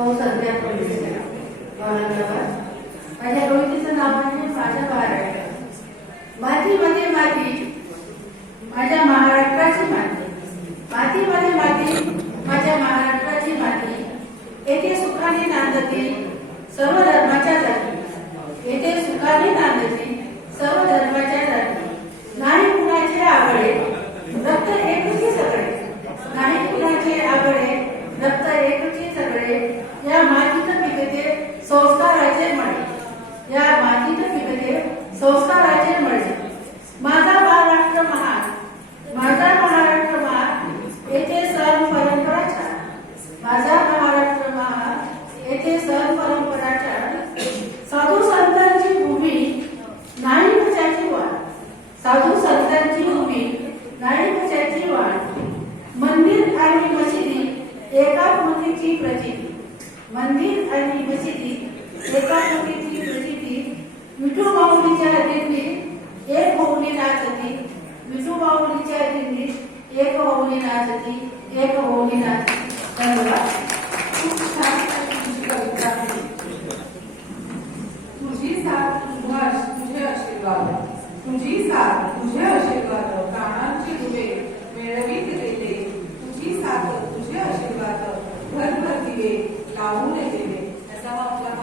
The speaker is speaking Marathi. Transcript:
सौ संध्या माझ्या कवितेचं नाव म्हणजे माझ्या महाराष्ट्र. मातीमध्ये माती माझ्या महाराष्ट्राची माती, मातीमध्ये माती माझ्या महाराष्ट्राची माती. येथे सुखाने नांदते सर्व धर्माच्या जाती, येथे सुखाने नांदते सर्व धर्माच्या जाती. नाही कुणाचे आगळे रक्त एकची सगळे, नाही कुणाचे आगळे रक्त एकची सगळे. या मातीत पिकते संस्काराचे मळे, या मातीत पिकते संस्काराचे मळे. माझा महाराष्ट्र महान, माझा महाराष्ट्र महान, येथे सण परंपरा छान. माझा महाराष्ट्र महान, येथे सण परंपरा छान. साधू संतांची भूमी नाही कशाची वाट, साधू संतांची भूमी नाही कशाची वाट. मंदिर आणि मशिदी एकात्मतेची प्रचिती, मंदिर आणि मशिदी एकात्मतेची प्रचिती. विठू माऊलीच्या दिंडीत एक होऊनी नाचती, विठू माऊलीच्या दिंडीत एक होऊनी नाचती, एक होऊनी नाचती. धन्यवाद. खूप छान कविता आहे. तुझी साथ तुझे आशीर्वाद, तुझी साथ तुझे आशीर्वाद, प्राणांची दुवे मिळवीत गेले. तुझी साथ तुझे आशीर्वाद, भरभर दिवे लावून गेले. त्याचा आपला